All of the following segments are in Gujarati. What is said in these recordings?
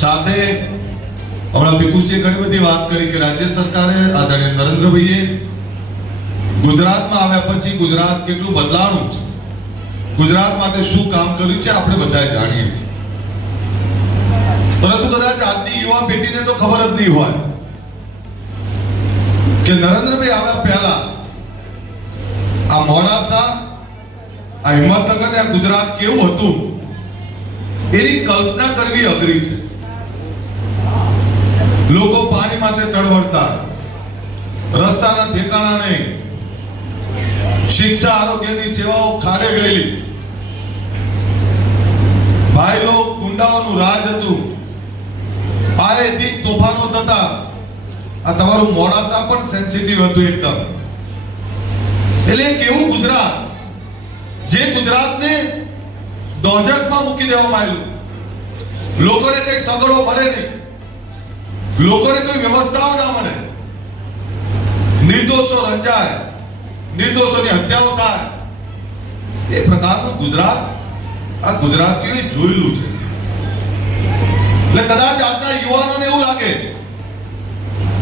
સાથે હમણાં ભીખુસિંહે ઘણી બધી વાત કરી કે રાજ્ય સરકારે આદરણીય નરેન્દ્રભાઈએ ગુજરાતમાં આવ્યા પછી ગુજરાત કેટલું બદલાણું છે? ગુજરાત માટે શું કામ કર્યું છે આપણે બધા જાણીએ છીએ. પરંતુ કદાચ આજની યુવા પેઢીને તો ખબર જ નહીં હોય કે નરેન્દ્રભાઈ આવ્યા પહેલા આ મોડાસા, આ હિંમતનગર ને આ ગુજરાત કેવું હતું? એની કલ્પના કરવી અઘરી છે. લોકો પાણી માટે તડવડતા રસ્તાના ઠેકાણા નહીં શિક્ષા આરોગ્યની સેવાઓ ખાડે ગયેલી. ભાઈ લોક ગુંડાઓનું રાજ હતું. આએથી તોફાનો થતા. આ તમારું મોડાસા પણ સેન્સિટિવ હતું એકદમ. એટલે એક એવું ગુજરાત? જે ગુજરાતને દોજકમાં મૂકી દેવામાં આવ્યું લોકોને કઈ સગવડો મળે નહીં. લોકોને કોઈ વ્યવસ્થાઓ ના મળે. નિર્દોષો રંજાય, નિર્દોષોની હત્યાઓ થાય. એ પ્રકારનું ગુજરાત, આ ગુજરાતીઓએ જોયેલું છે. એટલે કદાચ આજના યુવાનોને એવું લાગે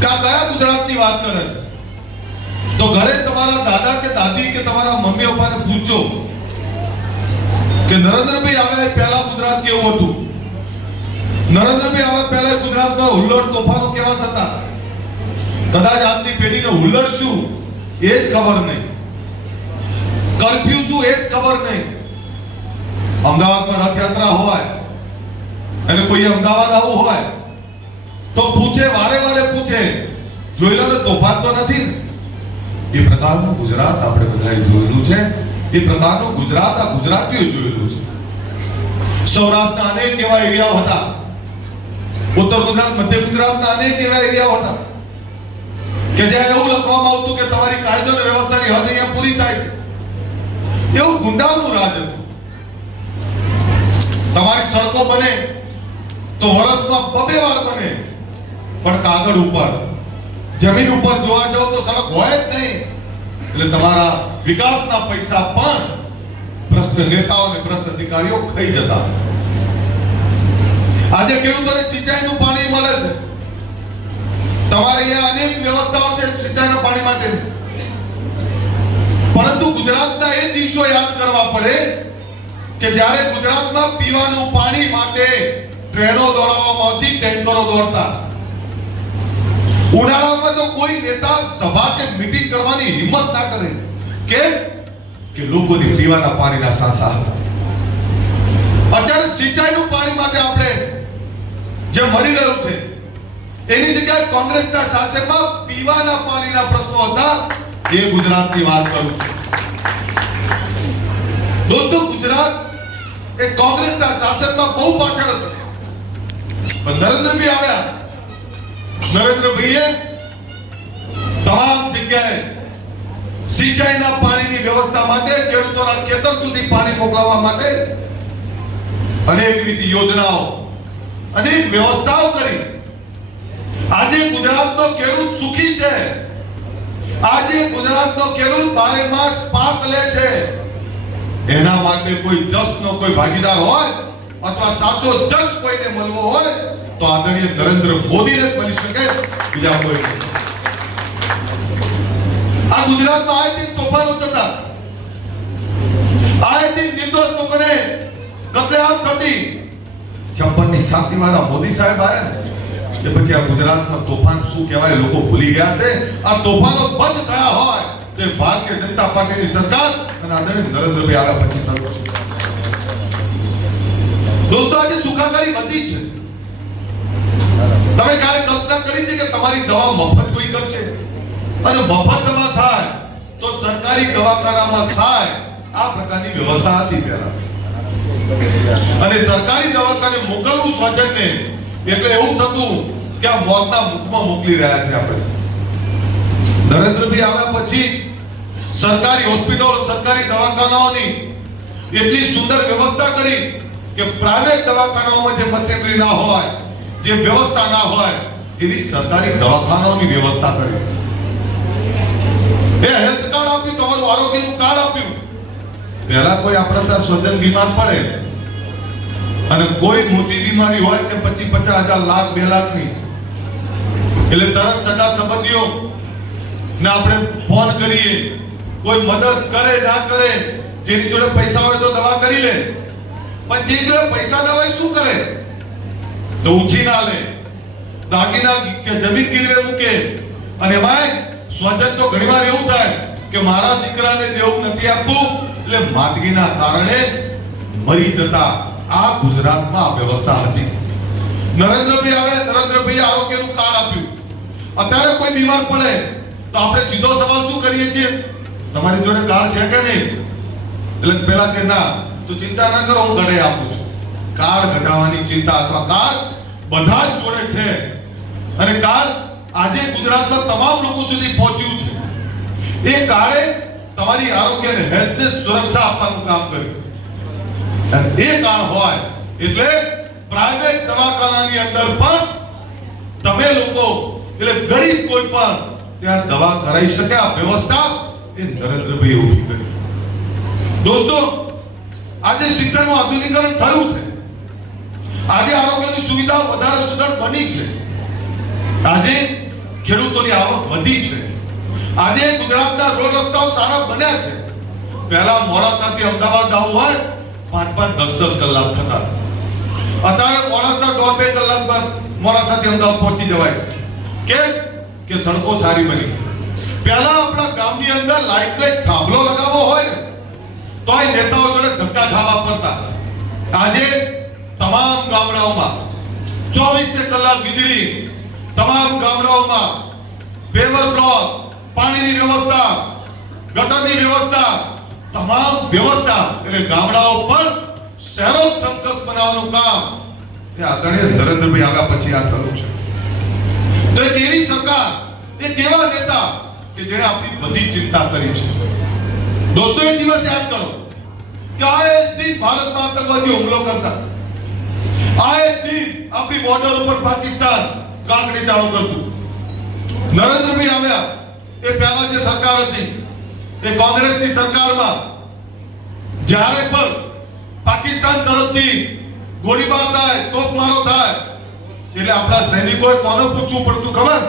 કે આ કયા ગુજરાતની વાત કરે છે. તો ઘરે તમારા દાદા કે દાદી કે તમારા મમ્મી પપ્પાને પૂછજો કે નરેન્દ્રભાઈ આવે પહેલા ગુજરાત કેવું હતું? નરેન્દ્રભાઈ આવા પહેલા ગુજરાતમાં હુલ્લડ તોફાનો કેવા થતા કદાચ આજની પેઢીને હુલ્લડ શું? એ જ ખબર નહીં. કર્ફ્યુ શું? એ જ ખબર નહીં. અમદાવાદમાં રથયાત્રા હોય, અને કોઈ અમદાવાદ આવું હોય, તો પૂછે, વારે વારે પૂછે, જોઈ લો તોફાન તો નથી એ પ્રકારનું ગુજરાત આપણે બધાએ જોયેલું છે. એ પ્રકારનું ગુજરાત આ ગુજરાતીઓ જોયેલું છે. સૌરાષ્ટ્રના અનેક એવા એરિયાઓ હતા. ઉત્તર ગુજરાત, મધ્ય ગુજરાતના અનેક એવા એરિયાઓ હતા કે જ્યાં એવું લખવામાં આવતું કે તમારી કાયદો અને વ્યવસ્થાની હદ અહીંયા પૂરી થાય છે. એવું ગુંડાઓનું રાજ હતું. તમારી સડકો બને તો વર્ષમાં બબે વાર બને, પણ કાગળ ઉપર, જમીન ઉપર જોવા જાવ તો સડક હોય જ નહીં. એટલે તમારા વિકાસના પૈસા પણ ભ્રષ્ટ નેતાઓ અને ભ્રષ્ટ અધિકારીઓ ખાઈ જતા આજે ખેડૂતોને સિંચાઈનું પાણી મળે છે. તમારે અહીંયા અનેક વ્યવસ્થાઓ છે સિંચાઈના પાણી માટે પરંતુ ગુજરાતના એ દિવસો યાદ કરવા પડે કે જ્યારે ગુજરાતમાં પીવાનું પાણી માટે ટ્રેનો દોડાવવામાં આવતી, ટેન્કરો દોડતા. ઉનાળામાં તો કોઈ નેતા સભા કે મીટિંગ કરવાની હિંમત ના કરે. કેમ? કે લોકોની પીવાના પાણીના સાસા હતા. અત્યારે સિંચાઈનું પાણી માટે આપણે જે મળી રહ્યું છે, એની જગ્યાએ કોંગ્રેસના શાસનમાં પીવાના પાણીના પ્રશ્નો હતા. એ ગુજરાતની વાત કરું છું. દોસ્તો, ગુજરાત એ કોંગ્રેસના શાસનમાં બહુ પાછળ હતો. પણ નરેન્દ્રભાઈ આવ્યા. નરેન્દ્રભાઈએ તમામ જગ્યાએ સિંચાઈના પાણીની વ્યવસ્થા માટે ખેડૂતોના ખેતર સુધી પાણી મોકલાવવા માટે અનેકવિધ યોજનાઓ અનેક વ્યવસ્થાઓ કરી. આજે ગુજરાતનો ખેડૂત સુખી છે. આજે ગુજરાતનો ખેડૂત બારે માસ પાક લે છે. એના માટે કોઈ જસનો કોઈ ભાગીદાર હોય અથવા સાચો જસ કોઈને મળવો હોય તો આદરણીય નરેન્દ્ર મોદીને મળી શકે બીજા કોઈ. આ ગુજરાતમાં આયેથી તોફાનો થતા. આયેથી નિર્દોષ લોકોને કતલેઆમ થતી. છપ્પનની છાતી વાળા મોદી સાહેબ આવ્યા કે પછી આ ગુજરાતમાં તોફાન શું કહેવાય, લોકો ભૂલી ગયા છે. આ તોફાનો બંધ થયા હોય તો ભારતીય જનતા પાર્ટીની સરકાર અને આદરણીય નરેન્દ્રભાઈ આવ્યા પછી થયું દોસ્તો, આજે સુખાકારી વધી છે. તમે ક્યારે કલ્પના કરી હતી કે તમારી દવા મફત કોઈ કરશે? અને મફત દવા થાય તો સરકારી દવાખાનામાં થાય. આ પ્રકારની વ્યવસ્થા હતી પહેલા. અને સરકારી દવાખાને મોકલવું સ્વજનને એટલે એવું થતું કે આ મોતના મુખમાં મોકલી રહ્યા છે આપણે. નરેન્દ્રભાઈ આવ્યા પછી સરકારી હોસ્પિટલ, સરકારી દવાખાનાઓની એટલી સુંદર વ્યવસ્થા કરી કે પ્રાઇવેટ દવાખાનાઓમાં જે મશીનરી ના હોય, જે વ્યવસ્થા ના હોય, એની સરકારી દવાખાનાઓની વ્યવસ્થા કરી. એ હેલ્થ કાર્ડ આપ્યું, તમારું આરોગ્યનું કાર્ડ આપ્યું. પહેલા કોઈ આપણા ત્યાં સ્વજન બીમાર પડે અને કોઈ મોટી બીમારી હોય કે પછી પચાસ હજાર લાખ, બે લાખની. એટલે તરત સગા સંબંધીઓ ને આપણે ફોન કરીએ. કોઈ મદદ કરે, ના કરે, જેની જોડે પૈસા હોય તો દવા કરી લે. પણ જેની જોડે પૈસા ના હોય શું કરે? તો ઉછી ના લે. દાગીના કે જમીન ગીરવે મૂકે. અને ભાઈ, સ્વજન તો ઘણીવાર એવું થાય કે મારા દીકરાને જેવું નથી આપવું એટલે માંદગીના કારણે મરી જતા આ ગુજરાતમાં વ્યવસ્થા હતી. નરેન્દ્રભાઈ આવે નરેન્દ્રભાઈ આરોગ્યનું કાર્ડ આપ્યું. અત્યારે કોઈ બીમાર પડે, તો આપણે સીધો સવાલ શું કરીએ છીએ? તમારી જોડે કાર્ડ છે કે નહીં? એટલે પેલા કે ના તું ચિંતા ના કરો, હું ઘરે આપું છું. કાર્ડ ઘટાડવાની ચિંતા અથવા કાર્ડ બધા જ જોડે છે. અને કાર્ડ આજે ગુજરાતના તમામ લોકો સુધી પહોંચ્યું છે. એ કાર્ડે તમારી આરોગ્ય અને હેલ્થને સુરક્ષા આપવાનું કામ કર્યું. અને એ કારણ હોય એટલે પ્રાઇવેટ દવાખાનાની અંદર પણ તમે લોકો, એટલે ગરીબ કોઈ પણ ત્યાં દવા કરાવી શકે, આ વ્યવસ્થા એ નરેન્દ્રભાઈ ઊભી કરી. દોસ્તો, આજે શિક્ષણનું આધુનિકરણ થયું છે. આજે આરોગ્યની સુવિધા વધારે સુદૃઢ બની છે. આજે ખેડૂતોની આવક વધી છે. આજે ગુજરાતના રોડ રસ્તાઓ સારા બન્યા છે. પહેલા મોડાસાથી અમદાવાદ આવવું હોય, પાંચ પાંચ, દસ દસ કલાક થતા અત્યારે મોડાસા દોઢ બે કલાકમાં મોડાસાથી અમદાવાદ પહોંચી જવાય છે. કેમ? કે સડકો સારી બની પહેલા આપણા ગામની અંદર લાઈટનો એક થાંભલો લગાવવો હોય ને, તોય નેતાઓ જોડે ધક્કા ખાવા પડતા આજે તમામ ગામડાઓમાં ચોવીસે કલાક વીજળી, તમામ ગામડાઓમાં પેવર બ્લોક પાણીની વ્યવસ્થા, ગટરની વ્યવસ્થા, તમામ વ્યવસ્થા એટલે ગામડાઓ પર શહેરો સમકક્ષ બનાવવાનું કામ. તે આદરણીય નરેન્દ્રભાઈ આવ્યા પછી આ થયું છે. તો એ એવી સરકાર તે કેવા નેતા કે જેણે આપણી બધી ચિંતા કરી છે. દોસ્તો એ દિવસ યાદ કરો કે આ એક દિન ભારતમાં આતંકવાદી હુમલો કરતા. આ એક દિન આપણી બોર્ડર ઉપર પાકિસ્તાન કાંકડી ચાલુ કરતું. નરેન્દ્રભાઈ આવ્યા. એ પહેલા જે સરકાર હતી, એ કોંગ્રેસની સરકારમાં જ્યારે પણ પાકિસ્તાન તરફથી ગોળીબાર થાય, તોપમારો થાય, એટલે આપણા સૈનિકોએ કોને પૂછવું પડતું ખબર?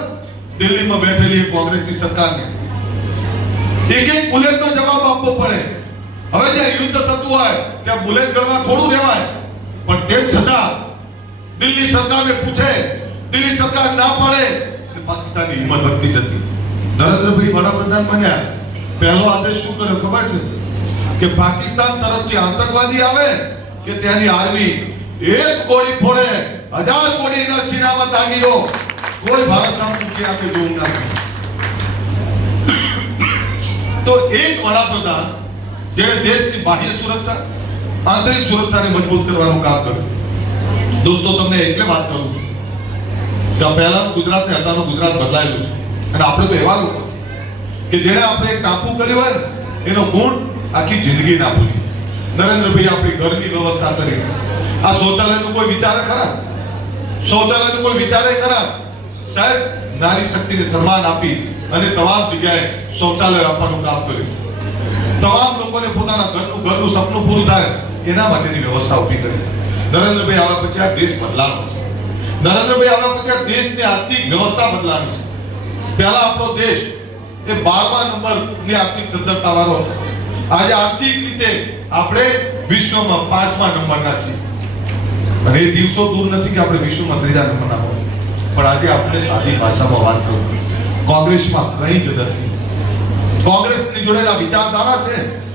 દિલ્હીમાં બેઠેલી કોંગ્રેસની સરકારને. એક એક બુલેટનો જવાબ આપવો પડે. હવે જે યુદ્ધ થતું હોય, ત્યાં બુલેટ ગણવા થોડું રહેવાય. પણ તેમ છતાં, દિલ્હી સરકારને પૂછે, દિલ્હી સરકાર ના પાડે પાકિસ્તાનની હિંમત વધતી જતી. નરેન્દ્રભાઈ વડાપ્રધાન બન્યા. પહેલો આદેશ શું કર્યો ખબર છે? કે પાકિસ્તાન તરફથી આતંકવાદી આવે કે ત્યાંની આર્મી એક ગોળી ફોડે, હજાર ગોળી એના સીનામાં દાગી દો. કોઈ ભારત સામે મૂકી આપે જોવું ના તો એક વડાપ્રધાન જેણે દેશની બાહ્ય સુરક્ષા, આંતરિક સુરક્ષાને મજબૂત કરવાનું કામ કર્યું દોસ્તો, તમને એટલે વાત કરું છું. પહેલાનું ગુજરાત ને અત્યારનું ગુજરાત બદલાયેલું છે. અને આપણે તો એવા લોકો કે જેણે આપણે એક ટાપુ કર્યું હોય એનો ગુણ આખી જિંદગી ના ભૂલી. નરેન્દ્રભાઈ આપણી ઘરની વ્યવસ્થા કરી. આ શૌચાલયનું કોઈ વિચારે ખરા? શૌચાલયનું કોઈ વિચારે ખરા? સાહેબ, નારી શક્તિને સન્માન આપી અને તમામ જગ્યાએ શૌચાલય આપવાનું કામ કર્યું. તમામ લોકોને પોતાના ઘરનું ઘરનું સપનું પૂરું થાય એના માટેની વ્યવસ્થા ઊભી કરી. નરેન્દ્રભાઈ આવ્યા પછી આ દેશ બદલાનો છે. નરેન્દ્રભાઈ આવ્યા પછી આ દેશની આર્થિક વ્યવસ્થા બદલાની છે. પહેલા આપણો દેશ એ 12મા નંબરની આર્થિક સદ્ધરતા વાળો હતો. આજે આર્થિક રીતે આપણે વિશ્વમાં પાંચમા નંબરના છીએ. અને એ દિવસો દૂર નથી કે આપણે વિશ્વમાં ત્રીજા નંબરના હોય પણ આજે આપણે સાદી ભાષામાં વાત કરું. કોંગ્રેસમાં કંઈ જ નથી. કોંગ્રેસની જોડેલા વિચારધારા છે.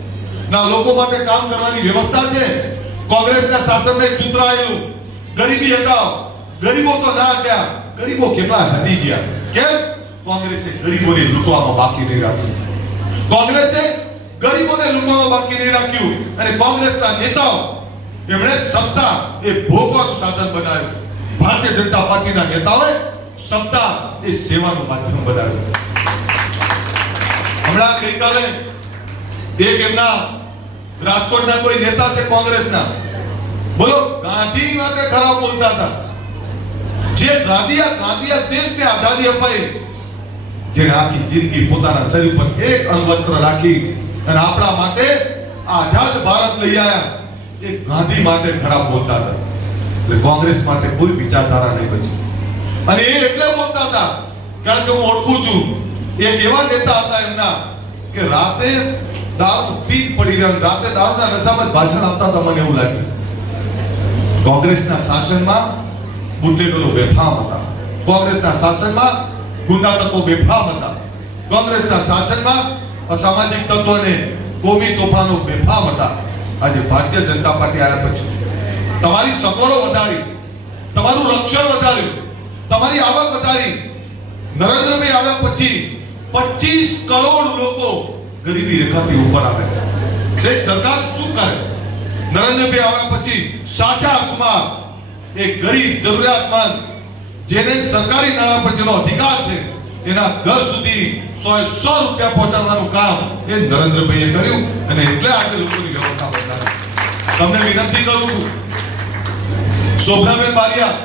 ના, લોકો માટે કામ કરવાની વ્યવસ્થા છે. કોંગ્રેસના શાસનને આવેલું ગરીબી હટાવ. ગરીબો તો ના હટ્યા. ગરીબો કેટલા હટી ગયા? કેમ? કોંગ્રેસે ગરીબોને લૂંટવામાં બાકી નહીં રાખ્યું. કોંગ્રેસે ગરીબોને લૂંટવામાં બાકી નહીં રાખ્યું અને કોંગ્રેસના નેતાઓ એમણે સત્તા એ ભોગવાનું સાધન બનાવ્યું. ભારતીય જનતા પાર્ટીના નેતાઓએ સત્તા એ સેવાનું માધ્યમ બનાવ્યું. હમણાં ગઈકાલે એક એમના રાજકોટના કોઈ નેતા છે કોંગ્રેસના. બોલો, ગાંધી માટે ખરાબ બોલતા હતા. જે ગાંધી આ ગાંધી દેશને આઝાદી અપાઈ જેને આખી જિંદગી પોતાના શરીર પર એક અણવસ્ત્ર રાખી અને આપણા માટે આઝાદ ભારત લઈ આવ્યા એ ગાંધી માટે ખરાબ બોલતા હતા. એટલે કોંગ્રેસ માટે કોઈ વિચારધારા નહીં બચી અને એ એટલે બોલતા હતા, કારણ કે હું ઓળખું છું. એક એવા નેતા હતા એમના કે રાતે દારૂ પી પડી ગયા રાતે દારૂના નશામાં ભાષણ આપતા હતા મને એવું લાગ્યું. કોંગ્રેસના શાસનમાં બુટલેગરો બેફામ હતા. કોંગ્રેસના શાસનમાં ગુંડા તત્વો બેફામ હતા. કોંગ્રેસના શાસનમાં અસામાજિક તત્વોને કોમી તોફાનો બેફામ હતા. આજે ભારતીય જનતા પાર્ટી આવ્યા પછી. તમારી સગવડો વધારી, તમારું રક્ષણ વધાર્યું, તમારી આવક વધારી. નરેન્દ્રભાઈ આવ્યા પછી 25 કરોડ લોકો ગરીબી રેખાથી ઉપર આવે. એક સરકાર શું કરે? નરેન્દ્રભાઈ આવ્યા પછી સાચા અર્થમાં એક ગરીબ જરૂરિયાતમંદ જેને સરકારી નાણાં પર જેનો અધિકાર છે, એના ઘર સુધી સો સો રૂપિયા પહોંચાડવાનું કામ એ નરેન્દ્રભાઈએ કર્યું અને એટલે આજે લોકોની વ્યવસ્થા બદલાવી. તમને વિનંતી કરું છું, શોભનાબેન બારિયા,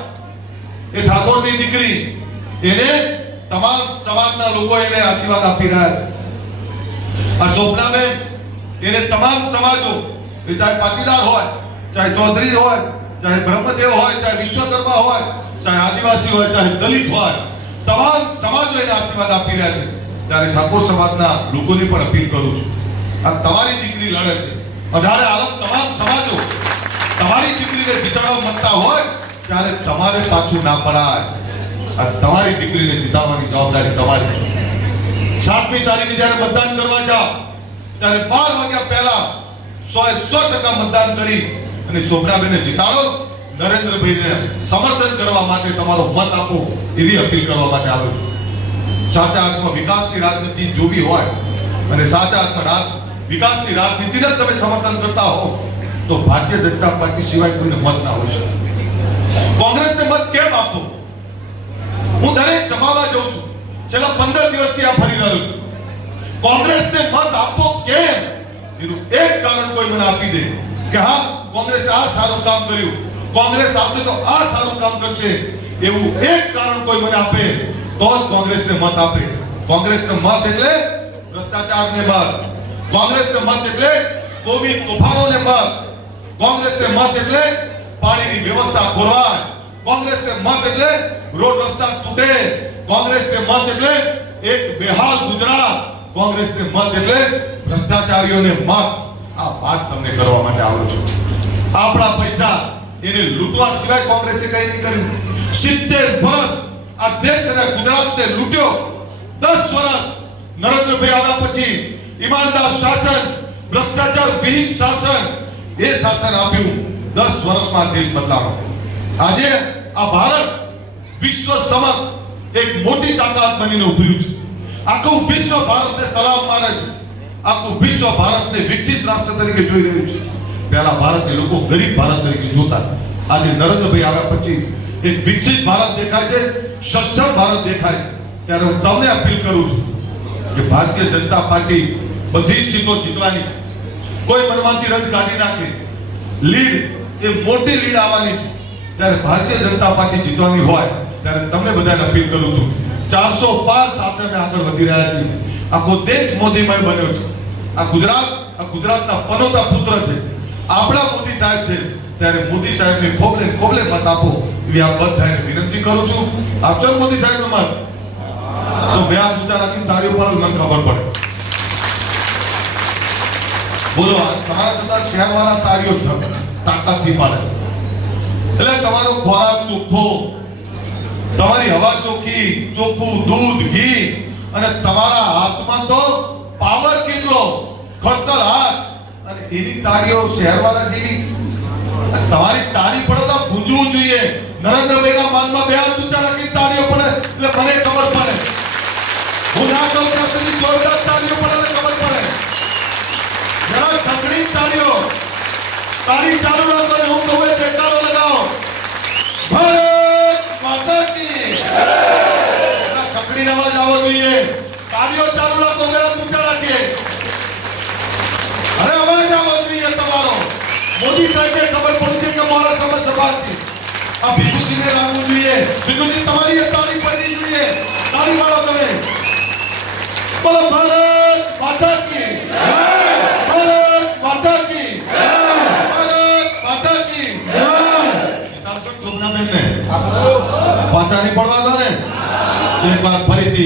એ ઠાકોરની દીકરી, એને તમામ સમાજના લોકો એને આશીર્વાદ આપી રહ્યા છે. આ શોભનાબેન, એને તમામ સમાજો, એ ચાહે પાટીદાર હોય, ચાહે ચૌધરી હોય, ચાહે બ્રહ્મદેવ હોય, ચાહે વિશ્વકર્મા હોય ચાહે આદિવાસી હોય, ચાહે દલિત હોય, તમામ સમાજો એને આશીર્વાદ આપી રહ્યા છે. ત્યારે ઠાકોર સમાજના લોકોની પણ અપીલ કરું છું. આ તમારી દીકરી લડે છે. અઢારે આલમ તમામ સમાજો તમારી દીકરીને જીતાડવા માંગતા હોય, ત્યારે તમારે પાછું ના પડાય. આ તમારી દીકરીને જીતાડવાની જવાબદારી તમારી છે. સાતમી તારીખે જ્યારે મતદાન કરવા જાઓ, ત્યારે બાર વાગ્યા પહેલા સો સો ટકા મતદાન કરી અને શોભનાબેનને જીતાડો. નરેન્દ્રભાઈને સમર્થન કરવા માટે તમારો મત આપો એવી અપીલ કરવા માટે આવ્યો છું. સાચા અર્થમાં વિકાસની રાજનીતિ જોવી હોય અને સાચા અર્થમાં રાજ વિકાસની રાજનીતિને તમે સમર્થન કરતા હો, તો ભારતીય જનતા પાર્ટી સિવાય કોઈને મત ના હોઈ શકે. કોંગ્રેસને મત કેમ આપો? હું દરેક સભામાં જઉં છું. છેલ્લા પંદર દિવસથી આ ફરી રહ્યો છું. કોંગ્રેસને મત આપવો કેમ? એનું એક કારણ કોઈ મને આપી દે કે હા, કોંગ્રેસે આ સારું કામ કર્યું. કોંગ્રેસ આવશે તો આ સારું કામ કરશે. એવું એક કારણ કોઈ મને આપે, તો જ કોંગ્રેસને મત આપે. કોંગ્રેસને મત એટલે ભ્રષ્ટાચારને મત. કોંગ્રેસને મત એટલે કોમી તોફાનોને મત. કોંગ્રેસને મત એટલે પાણીની વ્યવસ્થા ખોરવાય. કોંગ્રેસને મત એટલે રોડ રસ્તા તૂટે. કોંગ્રેસને મત એટલે એક બેહાલ ગુજરાત. કોંગ્રેસને મત એટલે ભ્રષ્ટાચારીઓને મત. આ વાત તમને કરવા માટે આવું છું. આપણા પૈસા એને લૂંટવા સિવાય કોંગ્રેસે કઈ નહીં કર્યું. સિત્તેર વર્ષ આ દેશ અને ગુજરાતને લૂંટ્યો. દસ વર્ષ નરેન્દ્રભાઈ આવ્યા પછી ઈમાનદાર શાસન, ભ્રષ્ટાચાર વિહીન શાસન, એ શાસન આપ્યું. દસ વર્ષમાં દેશ બદલાવો આજે આ ભારત વિશ્વ સમક્ષ એક મોટી તાકાત બનીને ઉભર્યું છે. આખું વિશ્વ ભારતને સલામ માને છે. આખું વિશ્વ ભારતને વિકસિત રાષ્ટ્ર તરીકે જોઈ રહ્યું છે. પહેલા ભારતને લોકો ગરીબ ભારત તરીકે જોતા. આજે નરેન્દ્રભાઈ આવ્યા પછી એક વિકસિત ભારત દેખાય છે, સક્ષમ ભારત દેખાય છે. ત્યારે હું તમને અપીલ કરું છું કે ભારતીય જનતા પાર્ટી બધી સીટો જીતવાની છે. કોઈ મનમાંથી રજ કાઢી નાખે. લીડ, એ મોટી લીડ આવવાની છે. ત્યારે ભારતીય જનતા પાર્ટી જીતવાની હોય, ત્યારે તમને બધાને અપીલ કરું છું. ચારસો પાર સાથે અમે આગળ વધી રહ્યા છીએ. આખો દેશ મોદીમય બન્યો છે. આ ગુજરાત, આ ગુજરાતના પનોતા પુત્ર છે. આપણા મોદી સાહેબ છે, ત્યારે મોદી સાહેબને ખોબલે ખોબલે મત આપો એવી આ બધાને વિનંતી કરું છું. આપશો મોદી સાહેબનો મત? તો મેં આ ઊંચા રાખીને તાળીઓ ઉપર મને ખબર પડે. બોલો તમારા કરતા શહેરવાળા તાળીઓ જ તાકાતથી પાડે. એટલે તમારો ખોરાક ચોખ્ખો, તમારી હવા ચોખ્ખી, ચોખ્ખું દૂધ, ઘી, અને તમારા હાથમાં તો પાવર અને એની તાળીઓ શહેરવાળા જેવી. તમારી તાળી પડે ગુંજવું જોઈએ. નરેન્દ્રભાઈના માનમાં બે હાથ ઊંચા રાખી તાળીઓ પડે, એટલે મને ખબર પડે. હું ના કહું ત્યાં સુધી જોરદાર તાળીઓ પડે એટલે ખબર પડે. જરા ખકડી તાળીઓ. તાળી ચાલુ રાખો હું કહું જયકારો લગાવો. ભારત માતા કી. જરા ખકડીનો અવાજ આવવો જોઈએ. તાળીઓ ચાલુ રાખો મેરા ઊંચા રાખીએ અરે અવાજ આવવો જોઈએ તમારો મોદી સાહેબને ખબર પડતી કે મારા સમજ છે. આ ભીખુજીને લાગવું જોઈએ. ભીખુજી તમારી તાળી પડવી જોઈએ. તાળી મારો તમે. બોલો ભારત માતા કી ભારત માતા કી ભારત માતા કી સ્વપ્નાબેનને પાછા નહીં પડવા દો ને? એક વાર ફરીથી.